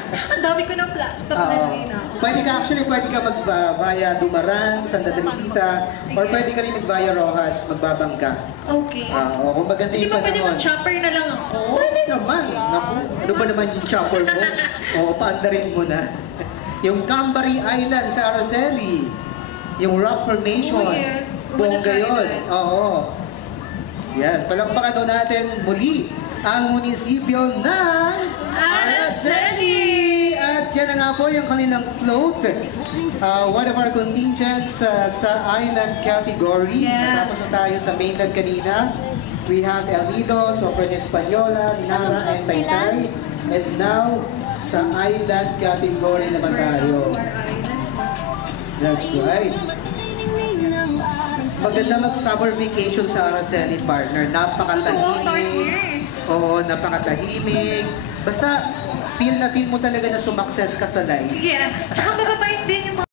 Ang dami ko ng paplanuin na. Pwede ka mag-via Dumaran, Santa Teresita, or pwede ka rin mag-via Rojas, magbabangka. Okay. Kung maganda Hindi yung ba pwede panahon. mag-chopper na lang ako? Pwede naman. Naku, ano ba naman yung chopper mo? Paandarin mo na. Yung Cambari Island sa Araceli. Yung Rock Formation. Oh, yes. Bongga yun. Oo. Yan. Palakpakan daw natin muli ang munisipyo ng Araceli! At yan na nga po yung kanilang float. One of our contingents sa island category. Yeah. Tapos na tayo sa mainland kanina. We have El Nido, Soprano Española, Nara, and Taytay. And now, sa island category naman tayo. That's right. Maganda mag-summer vacation sa Araceli, partner. Napakatahimik. Oo, napakatahimik. Basta, feel na feel mo talaga na sumakses ka sa life. Yes. Tsaka mababait din yung